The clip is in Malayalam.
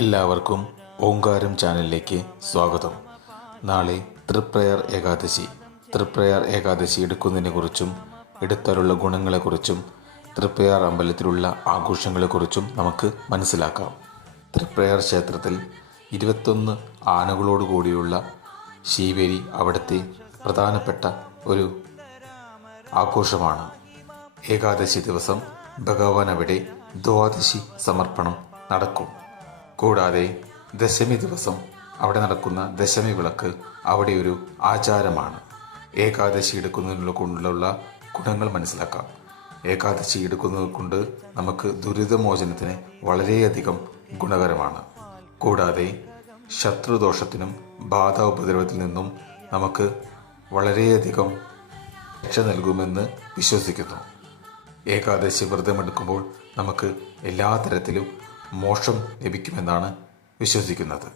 എല്ലാവർക്കും ഓങ്കാരം ചാനലിലേക്ക് സ്വാഗതം. നാളെ തൃപ്രയർ ഏകാദശി എടുക്കുന്നതിനെക്കുറിച്ചും എടുത്താലുള്ള ഗുണങ്ങളെക്കുറിച്ചും തൃപ്രയാർ അമ്പലത്തിലുള്ള ആഘോഷങ്ങളെക്കുറിച്ചും നമുക്ക് മനസ്സിലാക്കാം. തൃപ്രയാർ ക്ഷേത്രത്തിൽ 21 ആനകളോടുകൂടിയുള്ള ശീവേലി അവിടുത്തെ പ്രധാനപ്പെട്ട ഒരു ആഘോഷമാണ്. ഏകാദശി ദിവസം ഭഗവാൻ അവിടെ ദ്വാദശി സമർപ്പണം നടക്കും. കൂടാതെ ദശമി ദിവസം അവിടെ നടക്കുന്ന ദശമി വിളക്ക് അവിടെ ഒരു ആചാരമാണ്. ഏകാദശി എടുക്കുന്നതിനുള്ള കൊണ്ടുള്ള ഗുണങ്ങൾ മനസ്സിലാക്കാം. ഏകാദശി എടുക്കുന്നത് കൊണ്ട് നമുക്ക് ദുരിതമോചനത്തിന് വളരെയധികം ഗുണകരമാണ്. കൂടാതെ ശത്രുദോഷത്തിനും ബാധ ഉപദ്രവത്തിൽ നിന്നും നമുക്ക് വളരെയധികം രക്ഷ നൽകുമെന്ന് വിശ്വസിക്കുന്നു. ഏകാദശി വ്രതമെടുക്കുമ്പോൾ നമുക്ക് എല്ലാ തരത്തിലും മോക്ഷം ലഭിക്കുമെന്നാണ് വിശ്വസിക്കുന്നത്.